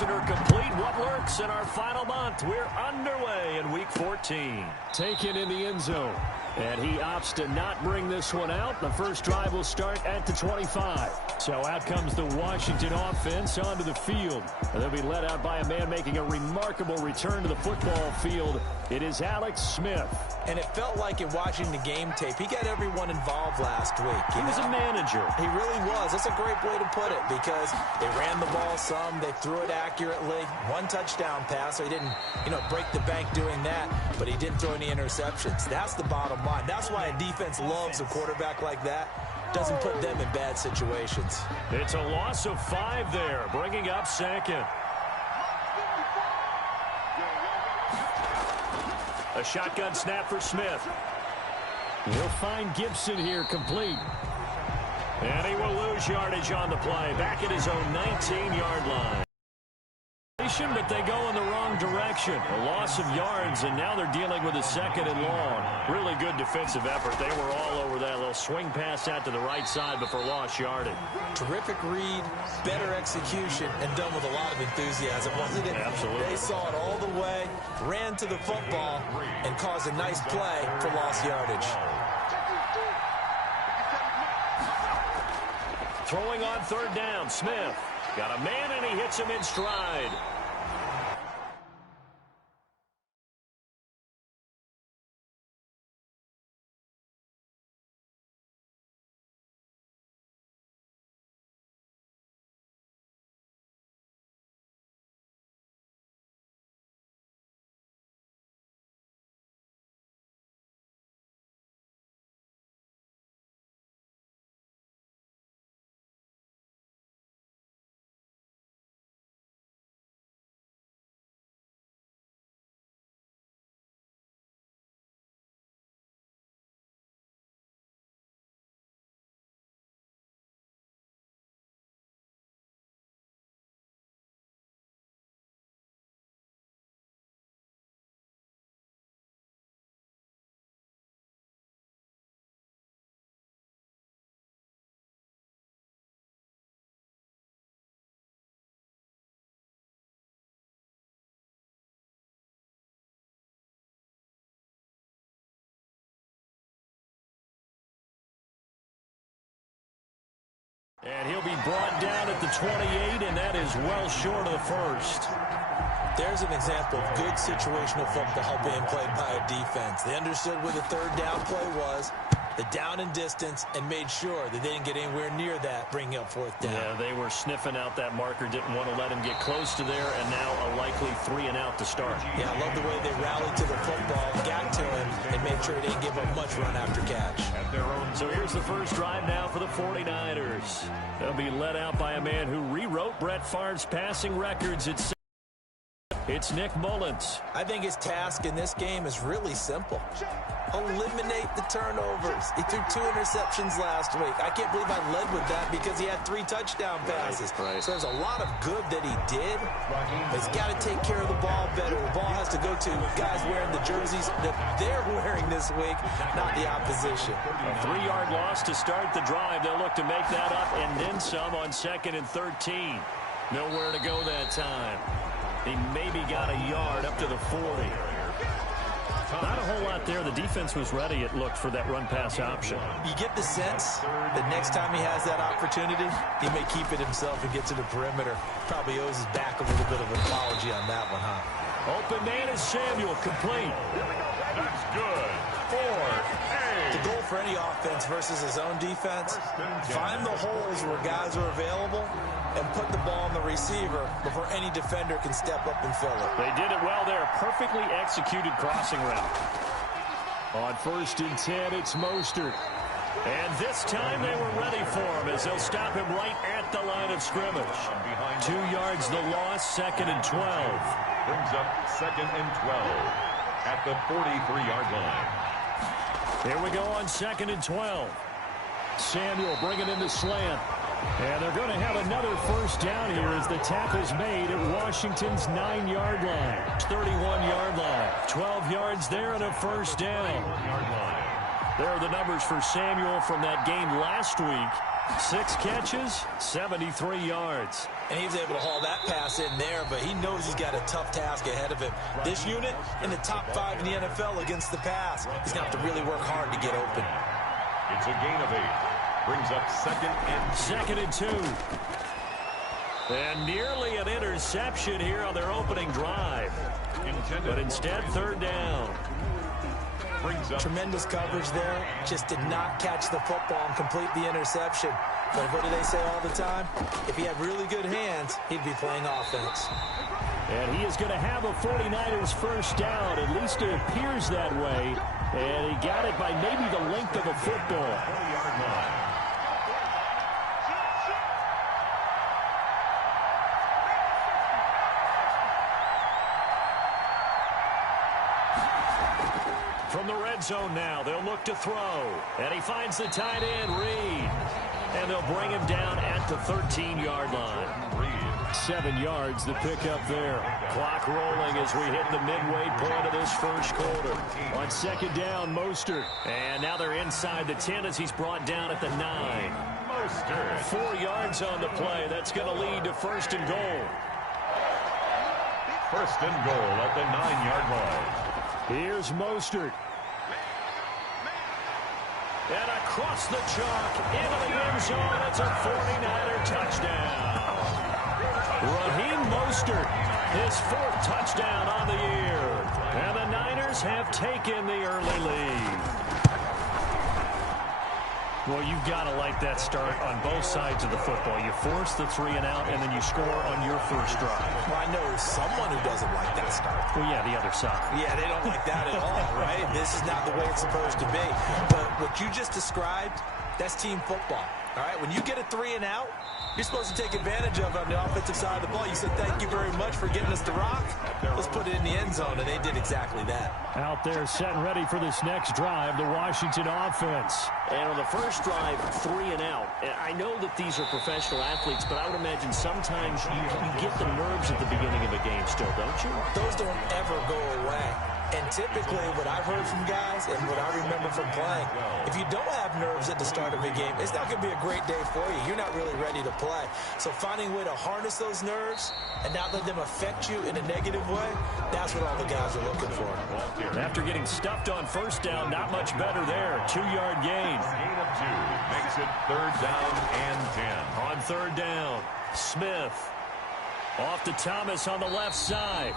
passes and are complete. What works in our final month? We're underway in Week 14. Taken in the end zone. And he opts to not bring this one out. The first drive will start at the 25. So out comes the Washington offense onto the field. And they'll be led out by a man making a remarkable return to the football field. It is Alex Smith. And it felt like in watching the game tape, he got everyone involved last week. He was a manager. He really was. That's a great way to put it because they ran the ball some. They threw it accurately. One touchdown pass, so he didn't, break the bank doing that. But he didn't throw any interceptions. That's the bottom line. That's why a defense loves a quarterback like that. Doesn't put them in bad situations. It's a loss of 5 there, bringing up second. A shotgun snap for Smith. He'll find Gibson here complete. And he will lose yardage on the play. Back at his own 19-yard line. But they go in the wrong direction. A loss of yards, and now they're dealing with a second and long. Really good defensive effort. They were all over that little swing pass out to the right side before lost yardage. Terrific read, better execution, and done with a lot of enthusiasm, wasn't it? Absolutely. They saw it all the way, ran to the football, and caused a nice play for lost yardage. Throwing on third down, Smith. Got a man, and he hits him in stride. And he'll be brought down at the 28, and that is well short of the first. There's an example of good situational football being played by a defense. They understood where the third down play was, the down and distance, and made sure that they didn't get anywhere near that, bringing up fourth down. Yeah, they were sniffing out that marker, didn't want to let him get close to there, and now a likely 3 and out to start. Yeah, I love the way they rallied to the football, got to him, and made sure they didn't give up much run after catch. So here's the first drive now for the 49ers. They'll be led out by a man who rewrote Brett Favre's passing records. It's Nick Mullins. I think his task in this game is really simple. Eliminate the turnovers. He threw 2 interceptions last week. I can't believe I led with that because he had 3 touchdown passes. Right. So there's a lot of good that he did. He's got to take care of the ball better. The ball has to go to guys wearing the jerseys that they're wearing this week, not the opposition. A 3-yard loss to start the drive. They'll look to make that up and then some on 2nd and 13. Nowhere to go that time. He maybe got a yard up to the 40. Not a whole lot there. The defense was ready, it looked, for that run-pass option. You get the sense that next time he has that opportunity, he may keep it himself and get to the perimeter. Probably owes his back a little bit of an apology on that one, huh? Open man is Samuel, complete. That's good. 4-8. The goal for any offense versus his own defense, find the holes where guys are available and put the ball on the receiver before any defender can step up and fill it. They did it well there. Perfectly executed crossing route. On 1st and 10, it's Mostert. And this time they were ready for him as they'll stop him right at the line of scrimmage. 2 yards the loss, 2nd and 12. Brings up 2nd and 12 at the 43-yard line. Here we go on 2nd and 12. Samuel bringing in the slant. And they're going to have another first down here as the tackle's made at Washington's 9-yard line. 31-yard line. 12 yards there and a first down. There are the numbers for Samuel from that game last week. 6 catches, 73 yards. And he was able to haul that pass in there, but he knows he's got a tough task ahead of him. This unit in the top 5 in the NFL against the pass. He's going to have to really work hard to get open. It's a gain of 8. Brings up second and 2. And nearly an interception here on their opening drive. But instead, 3rd down. Tremendous coverage there. Just did not catch the football and complete the interception. But what do they say all the time? If he had really good hands, he'd be playing offense. And he is going to have a 49ers first down. At least it appears that way. And he got it by maybe the length of a football. 20-yard line. From the red zone now, they'll look to throw. And he finds the tight end, Reed. And they'll bring him down at the 13-yard line. 7 yards to pick up there. Clock rolling as we hit the midway point of this first quarter. On 2nd down, Mostert. And now they're inside the 10 as he's brought down at the 9. Mostert. 4 yards on the play. That's going to lead to 1st and goal. 1st and goal at the 9-yard line. Here's Mostert. And across the chalk, into the end zone. It's a 49er touchdown. Raheem Mostert, his 4th touchdown on the year. And the Niners have taken the early lead. Well, you've got to like that start on both sides of the football. You force the 3 and out, and then you score on your first drive. Well, I know someone who doesn't like that start. Well, yeah, the other side. Yeah, they don't like that at all, right? This is not the way it's supposed to be. But what you just described, that's team football, all right? When you get a 3 and out, you're supposed to take advantage of it on the offensive side of the ball. You said, thank you very much for getting us the rock. Let's put it in the end zone, and they did exactly that. Out there set and ready for this next drive, the Washington offense. And on the first drive, 3 and out. I know that these are professional athletes, but I would imagine sometimes you get the nerves at the beginning of a game still, don't you? Those don't ever go away. And typically, what I've heard from guys and what I remember from playing, if you don't have nerves at the start of a game, it's not going to be a great day for you. You're not really ready to play. So finding a way to harness those nerves and not let them affect you in a negative way, that's what all the guys are looking for. After getting stuffed on 1st down, not much better there. 2-yard gain. Gain of 2 makes it 3rd down and 10. On 3rd down, Smith. Off to Thomas on the left side.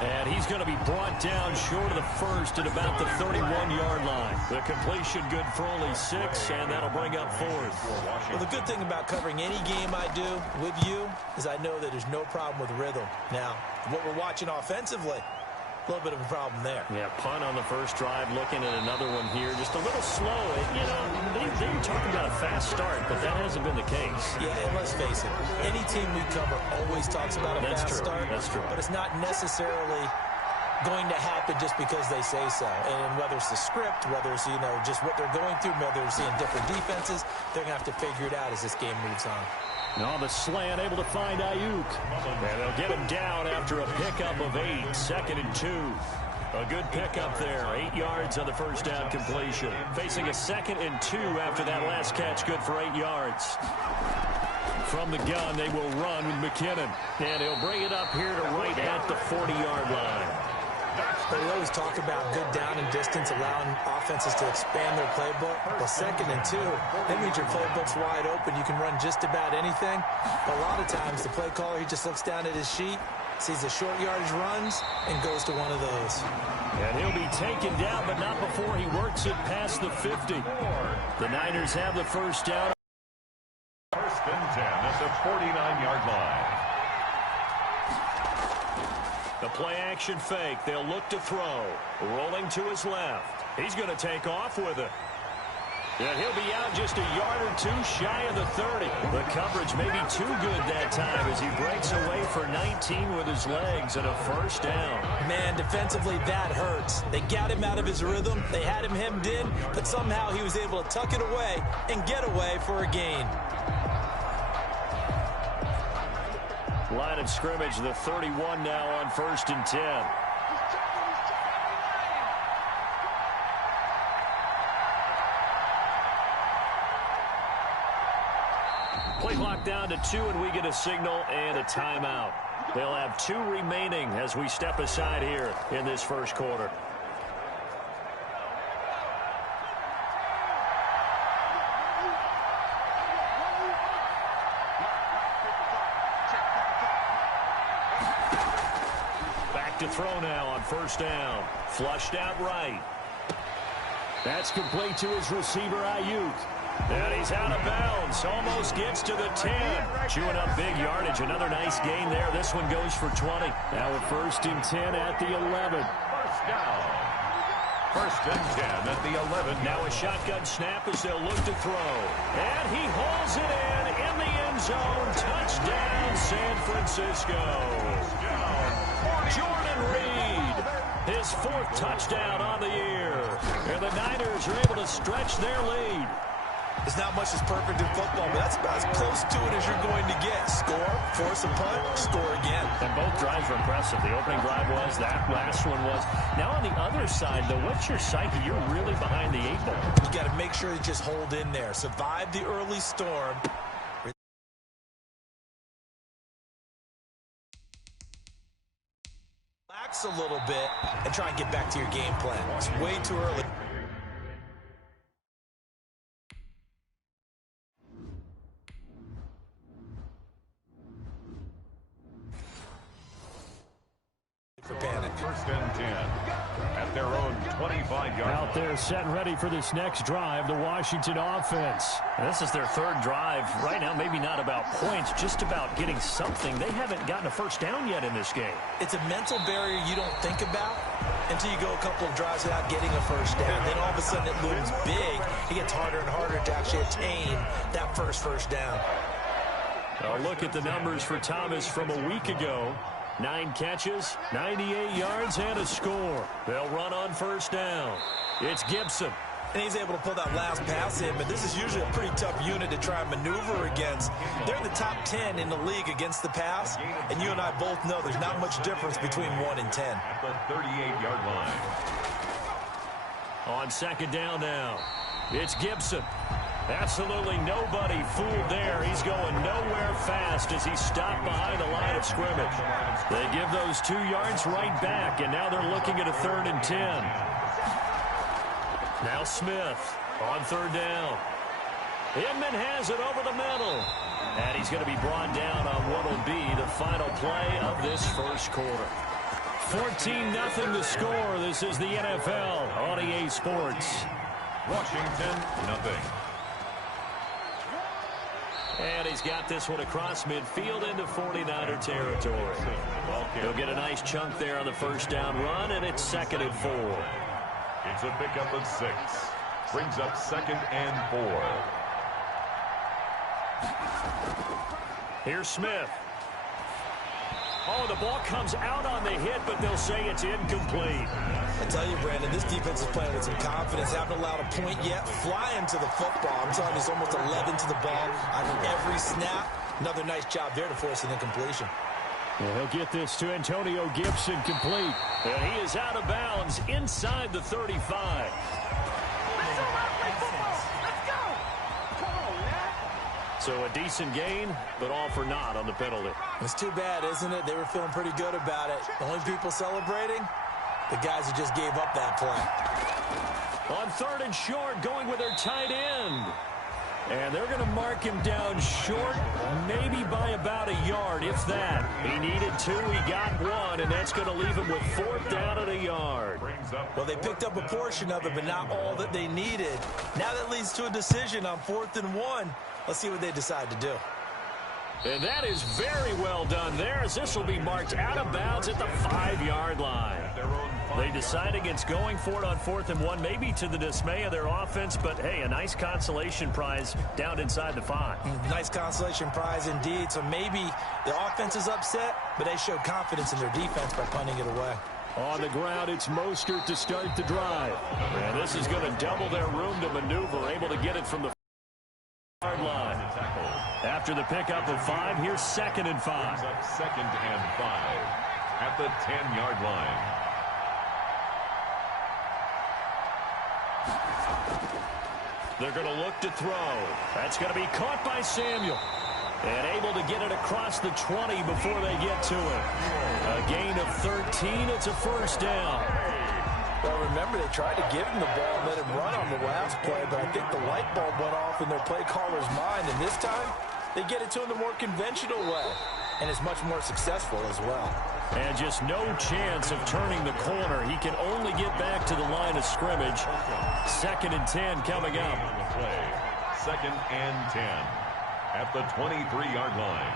And he's going to be brought down short of the 1st at about the 31-yard line. The completion good for only 6, and that'll bring up 4th. Well, the good thing about covering any game I do with you is I know that there's no problem with rhythm. Now, what we're watching offensively, a little bit of a problem there. Yeah, punt on the first drive, looking at another one here. Just a little slow. You know, they were talking about a fast start, but that hasn't been the case. Yeah, and let's face it, any team we cover always talks about a fast start. That's true. But it's not necessarily going to happen just because they say so. And whether it's the script, whether it's, you know, just what they're going through, whether they're seeing different defenses, they're going to have to figure it out as this game moves on. On the slant, able to find Ayuk. And they'll get him down after a pickup of 8, 2nd and 2. A good pickup there, 8 yards on the first down completion. Facing a 2nd and 2 after that last catch, good for 8 yards. From the gun, they will run with McKinnon. And he'll bring it up here to right at the 40-yard line. But we always talk about good down and distance, allowing offenses to expand their playbook. Well, 2nd and 2, that means your playbook's wide open. You can run just about anything. But a lot of times, the play caller, he just looks down at his sheet, sees the short yardage runs, and goes to one of those. And he'll be taken down, but not before he works it past the 50. The Niners have the first down. 1st and 10 at the 49-yard line. The play-action fake. They'll look to throw. Rolling to his left. He's going to take off with it. And he'll be out just a yard or 2 shy of the 30. The coverage may be too good that time as he breaks away for 19 with his legs and a first down. Man, defensively, that hurts. They got him out of his rhythm. They had him hemmed in, but somehow he was able to tuck it away and get away for a gain. Line of scrimmage, the 31 now on 1st and 10. to 2, and we get a signal and a timeout. They'll have 2 remaining as we step aside here in this first quarter. Back to throw now on first down. Flushed out right. That's complete to his receiver, Ayuk. And he's out of bounds. Almost gets to the 10. Chewing up big yardage. Another nice gain there. This one goes for 20. Now a 1st and 10 at the 11. First down. 1st and 10 at the 11. Now a shotgun snap as they'll look to throw. And he hauls it in the end zone. Touchdown, San Francisco. Jordan Reed, his 4th touchdown on the year. And the Niners are able to stretch their lead. There's not much that's perfect in football, but that's about as close to it as you're going to get. Score, force a punt, score again. And both drives were impressive. The opening drive was, that last one was. Now on the other side, though, what's your psyche? You're really behind the 8 ball. You got to make sure you just hold in there. Survive the early storm. Relax a little bit and try and get back to your game plan. It's way too early. For panic. 1st and 10 at their own 25-yard line. Out there set and ready for this next drive, the Washington offense. And this is their 3rd drive. Right now, maybe not about points, just about getting something. They haven't gotten a first down yet in this game. It's a mental barrier you don't think about until you go a couple of drives without getting a first down. Then all of a sudden it looms big. It gets harder and harder to actually attain that first down. A look at the numbers for Thomas from a week ago. 9 catches, 98 yards, and a score. They'll run on first down. It's Gibson. And he's able to pull that last pass in, but this is usually a pretty tough unit to try and maneuver against. They're in the top 10 in the league against the pass, and you and I both know there's not much difference between 1 and 10. At the 38-yard line. On 2nd down now, it's Gibson. Absolutely nobody fooled there. He's going nowhere fast as he's stopped behind the line of scrimmage. They give those 2 yards right back, and now they're looking at a 3rd and 10. Now Smith on 3rd down. Inman has it over the middle. And he's going to be brought down on what will be the final play of this first quarter. 14-0 the score. This is the NFL on EA Sports. Washington, nothing. And he's got this one across midfield into 49er territory. He'll get a nice chunk there on the first down run, and it's 2nd and 4. It's a pickup of 6. Brings up 2nd and 4. Here's Smith. Oh, the ball comes out on the hit, but they'll say it's incomplete. I tell you, Brandon, this defense is playing with some confidence. Haven't allowed a point yet. Flying to the football. I'm telling you, it's almost 11 to the ball on every snap. Another nice job there to force an incompletion. Well, he'll get this to Antonio Gibson complete. And he is out of bounds inside the 35. So a decent gain, but all for naught on the penalty. It's too bad, isn't it? They were feeling pretty good about it. The only people celebrating, the guys who just gave up that play. On 3rd and short, going with their tight end. And they're going to mark him down short, maybe by about a yard, if that. He needed 2, he got 1, and that's going to leave him with 4th down at a yard. Well, they picked up a portion of it, but not all that they needed. Now that leads to a decision on 4th and 1. Let's see what they decide to do. And that is very well done there, as this will be marked out of bounds at the 5-yard line. They decide against going for it on 4th and 1, maybe to the dismay of their offense, but hey, a nice consolation prize down inside the 5. Nice consolation prize indeed. So maybe the offense is upset, but they showed confidence in their defense by punting it away. On the ground, it's Mostert to start the drive. And this is going to double their room to maneuver, able to get it from the yard line. After the pickup of 5, here's 2nd and 5. 2nd and 5 at the 10-yard line. They're going to look to throw. That's going to be caught by Samuel. And able to get it across the 20 before they get to it. A gain of 13. It's a first down. Well, remember, they tried to give him the ball and let him run on the last play, but I think the light bulb went off in their play caller's mind, and this time they get it to him the more conventional way, and it's much more successful as well. And just no chance of turning the corner. He can only get back to the line of scrimmage. 2nd and 10 coming up. 2nd and 10 at the 23-yard line.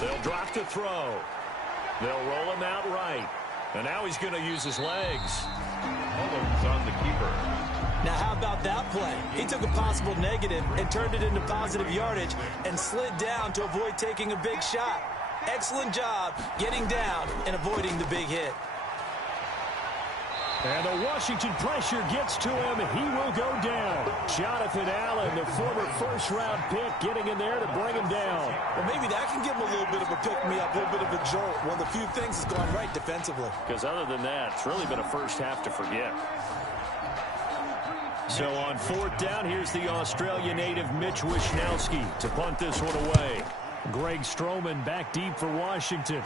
They'll drop the throw. They'll roll him out right. And now he's going to use his legs. Mullins on the keeper. Now, how about that play? He took a possible negative and turned it into positive yardage and slid down to avoid taking a big shot. Excellent job getting down and avoiding the big hit. And the Washington pressure gets to him. He will go down. Jonathan Allen, the former first-round pick, getting in there to bring him down. Well, maybe that can give him a little bit of a pick-me-up, a little bit of a jolt. One of the few things that's gone right defensively. Because other than that, it's really been a first half to forget. So on 4th down, here's the Australia native Mitch Wishnowsky to punt this one away. Greg Stroman back deep for Washington.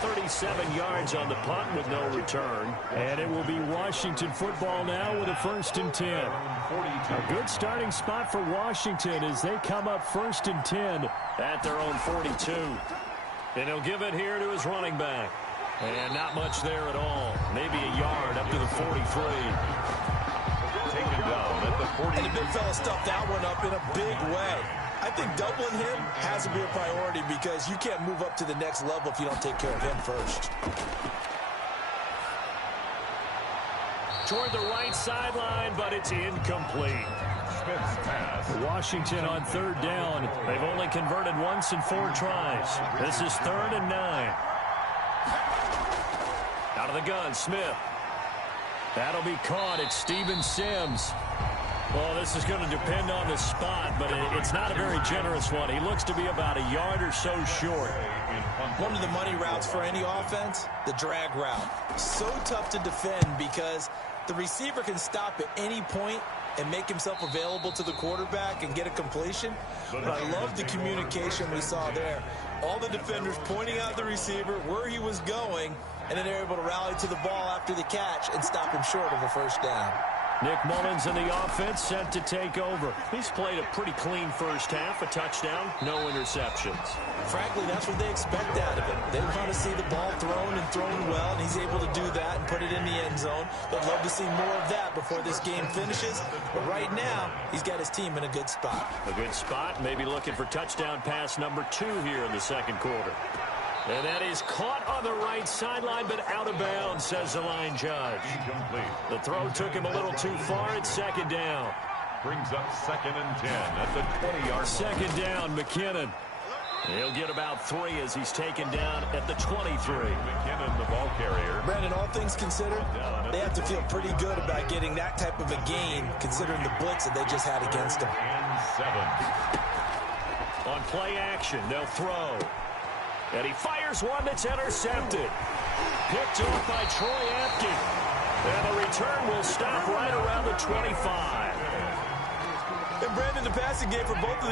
37 yards on the punt with no return. And it will be Washington football now with a 1st and 10. A good starting spot for Washington as they come up 1st and 10. At their own 42. And he'll give it here to his running back. And not much there at all. Maybe a yard up to the 43. Taken down at the 40. And the big fella stuffed that one up in a big way. I think doubling him has to be a priority because you can't move up to the next level if you don't take care of him first. Toward the right sideline, but it's incomplete. Smith's pass. Washington on 3rd down. They've only converted once in 4 tries. This is 3rd and 9. Out of the gun, Smith. That'll be caught. It's Steven Sims. Well, this is going to depend on the spot, but it's not a very generous one. He looks to be about a yard or so short. One of the money routes for any offense, the drag route. So tough to defend because the receiver can stop at any point and make himself available to the quarterback and get a completion. But I love the communication we saw there. All the defenders pointing out the receiver, where he was going, and then they're able to rally to the ball after the catch and stop him short of a 1st down. Nick Mullins in the offense set to take over. He's played a pretty clean first half, a touchdown, no interceptions. Frankly, that's what they expect out of him. They want to see the ball thrown and thrown well, and he's able to do that and put it in the end zone. They'd love to see more of that before this game finishes. But right now, he's got his team in a good spot. A good spot, maybe looking for touchdown pass number 2 here in the 2nd quarter. And that is caught on the right sideline, but out of bounds, says the line judge. Incomplete. The throw took him a little too far. It's 2nd down. Brings up 2nd and 10 at the 20-yard line. 2nd down, McKinnon. He'll get about 3 as he's taken down at the 23. McKinnon, the ball carrier. Brandon, all things considered, they have to feel pretty good about getting that type of a gain, considering the blitz that they just had against them. And 7. On play action, they'll throw. And he fires one that's intercepted. Picked off by Troy Apke. And the return will stop right around the 25. And Brandon, the passing game for both of these